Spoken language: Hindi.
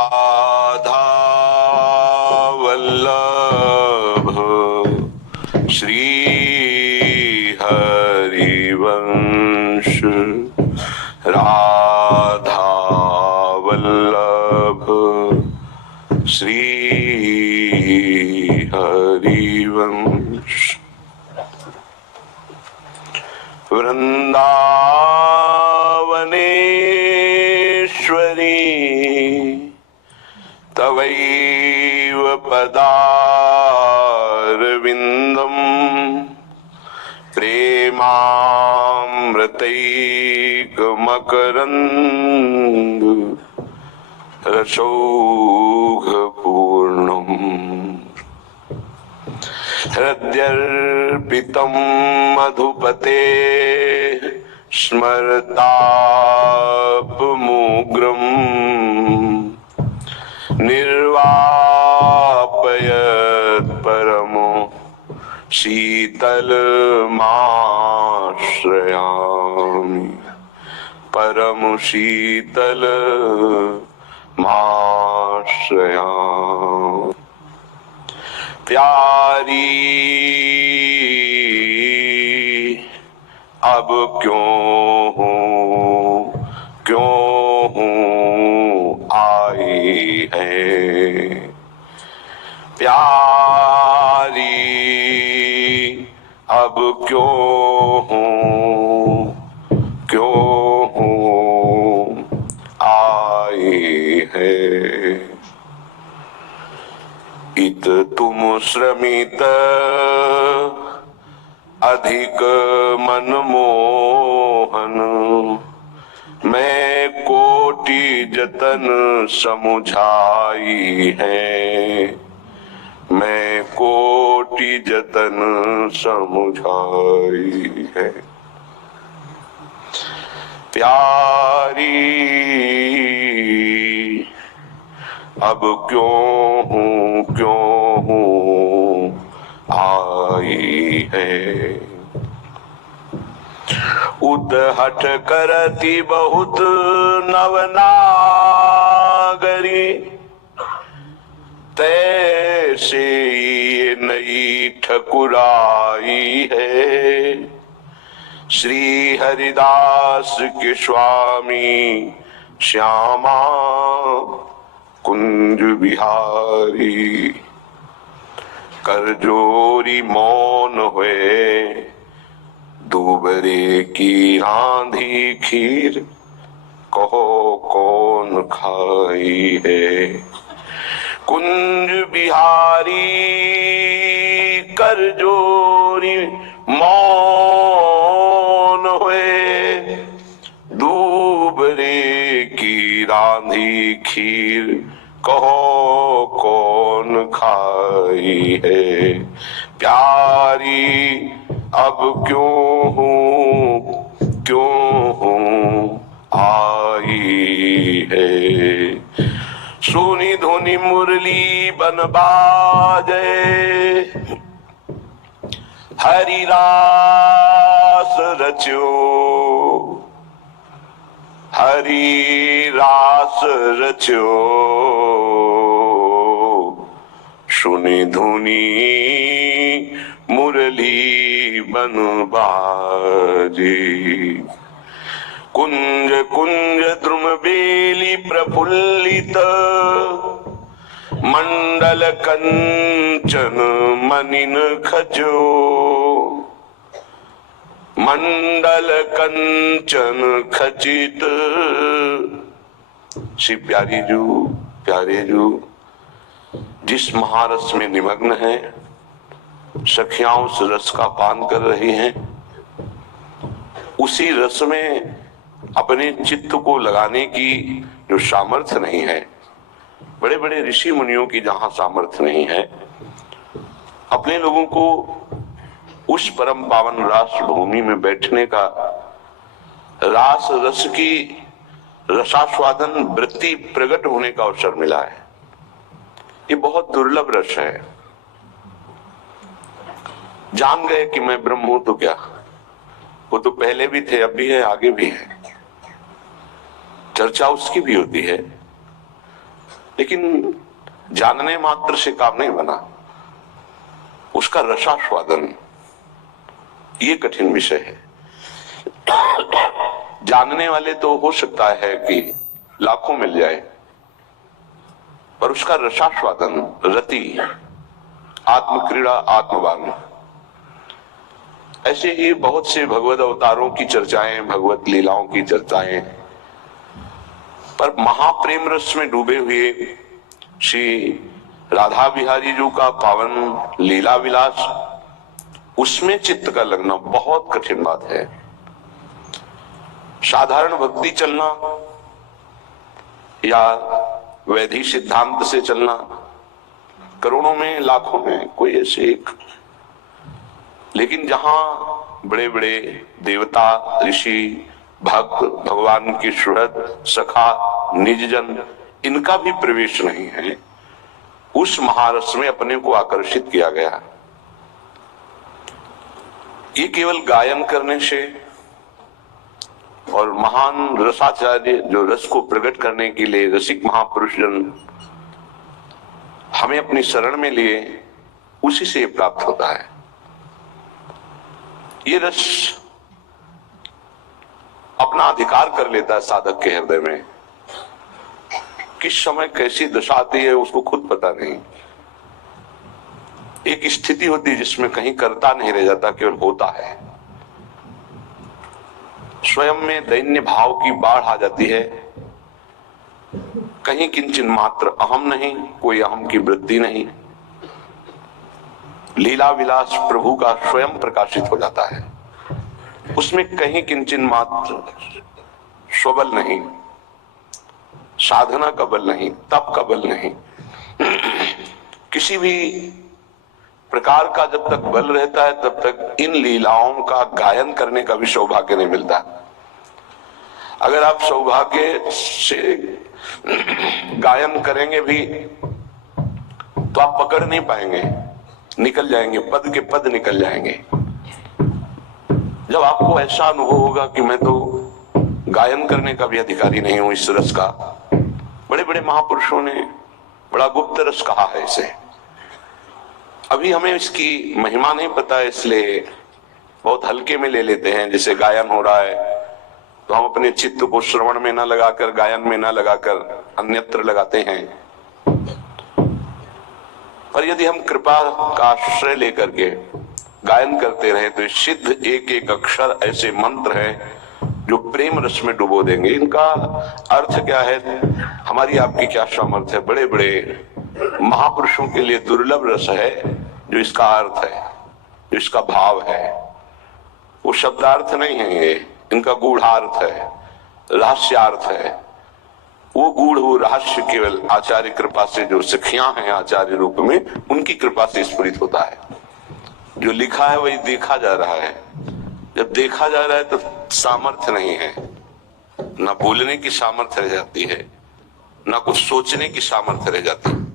राधा वल्लभ श्री हरिवंश। राधा वल्लभ श्री हरिवंश। वृंदावनेश्वरी तवैव पदारविन्दम् प्रेमामृतैकमकरन्द रसौघपूर्णम्। हृद्यर्पितं मधुपते स्मरतापमुग्रम् निर्वापयत् परमो शीतलमाश्रयामि। परम शीतलमाश्रयामि। प्यारी अब क्यों आई है। प्यारी अब क्यों आई है। इत तुम श्रमित अधिक मनमोहन। मैं कोटि जतन समुझाई है। मैं कोटि जतन समुझाई है। प्यारी अब क्यों आई है। उदहठ करती बहुत नवनागरी। तैसे ये नई ठकुराई है। श्री हरिदास के स्वामी श्यामा कुंज बिहारी। करजोरी मौन हुए दूबरे की रांधी खीर। कहो कौन खाई है। कुंज बिहारी करजोरी मौन हुए दूबरे की रांधी खीर। कहो कौन खाई है। प्यारी अब क्यों आई है। सुनी धुनी मुरली बन बाजे। हरि रास रच्यो। हरि रास रच्यो। सुनी धुनी मुरली बन बाजे। कुंज कुंज द्रुम बेली प्रफुल्लित। मंडल कंचन मनिन खजो। मंडल कंचन खचित। श्री प्यारे जो जिस महारस में निमग्न है, सखियां उस रस का पान कर रही हैं। उसी रस में अपने चित्त को लगाने की जो सामर्थ्य नहीं है, बड़े बड़े ऋषि मुनियों की जहां सामर्थ्य नहीं है, अपने लोगों को उस परम पावन रास भूमि में बैठने का, रास रस की रसास्वादन वृत्ति प्रकट होने का अवसर मिला है। ये बहुत दुर्लभ रस है। जान गए कि मैं ब्रह्म हूं तो क्या, वो तो पहले भी थे, अब भी है, आगे भी है। चर्चा उसकी भी होती है, लेकिन जानने मात्र से काम नहीं बना, उसका रसास्वादन ये कठिन विषय है। जानने वाले तो हो सकता है कि लाखों मिल जाए, पर उसका रसास्वादन, रति, आत्मक्रीड़ा, आत्मवान, ऐसे ही बहुत से भगवत अवतारों की चर्चाएं, भगवत लीलाओं की चर्चाएं, पर महाप्रेम रस में डूबे हुए श्री राधा बिहारी जी का पावन लीला विलास, उसमें चित्त का लगना बहुत कठिन बात है। साधारण भक्ति चलना या वैधि सिद्धांत से चलना, करोड़ों में, लाखों में कोई ऐसे एक, लेकिन जहां बड़े बड़े देवता, ऋषि, भक्त, भगवान की सुहृद, सखा, निजजन, इनका भी प्रवेश नहीं है, उस महारस में अपने को आकर्षित किया गया। ये केवल गायन करने से और महान रसाचार्य जो रस को प्रकट करने के लिए रसिक महापुरुष जन हमें अपनी शरण में लिए, उसी से प्राप्त होता है। ये रस अपना अधिकार कर लेता है साधक के हृदय में। किस समय कैसी दशा आती है उसको खुद पता नहीं। एक स्थिति होती है जिसमें कहीं करता नहीं रह जाता, केवल होता है। स्वयं में दैन्य भाव की बाढ़ आ जाती है, कहीं किंचन मात्र अहम नहीं, कोई अहम की वृत्ति नहीं। लीला विलास प्रभु का स्वयं प्रकाशित हो जाता है, उसमें कहीं किंचन मात्र स्वबल नहीं, साधना का बल नहीं, तप का बल नहीं, किसी भी प्रकार का जब तक बल रहता है तब तक इन लीलाओं का गायन करने का भी सौभाग्य नहीं मिलता। अगर आप सौभाग्य से गायन करेंगे भी तो आप पकड़ नहीं पाएंगे, निकल जाएंगे, पद के पद निकल जाएंगे। जब आपको ऐसा अनुभव होगा कि मैं तो गायन करने का भी अधिकारी नहीं हूं इस रस का, बड़े बड़े महापुरुषों ने बड़ा गुप्त रस कहा है इसे। अभी हमें इसकी महिमा नहीं पता, इसलिए बहुत हल्के में ले लेते हैं। जैसे गायन हो रहा है तो हम अपने चित्त को श्रवण में ना लगाकर, गायन में ना लगाकर अन्यत्र लगाते हैं। पर यदि हम कृपा का आश्रय लेकर के गायन करते रहे तो सिद्ध एक एक अक्षर ऐसे मंत्र हैं जो प्रेम रस में डुबो देंगे। इनका अर्थ क्या है, हमारी आपकी क्या सामर्थ्य है। बड़े बड़े महापुरुषों के लिए दुर्लभ रस है जो इसका अर्थ है, जो इसका भाव है। वो शब्दार्थ नहीं है, ये इनका गूढ़ार्थ है, रहस्यार्थ है। वो गूढ़, वो रहस्य केवल आचार्य कृपा से, जो सखियां हैं आचार्य रूप में, उनकी कृपा से स्फुरित होता है। जो लिखा है वही देखा जा रहा है। जब देखा जा रहा है तो सामर्थ्य नहीं है, ना बोलने की सामर्थ्य रह जाती है, ना कुछ सोचने की सामर्थ्य रह जाती है।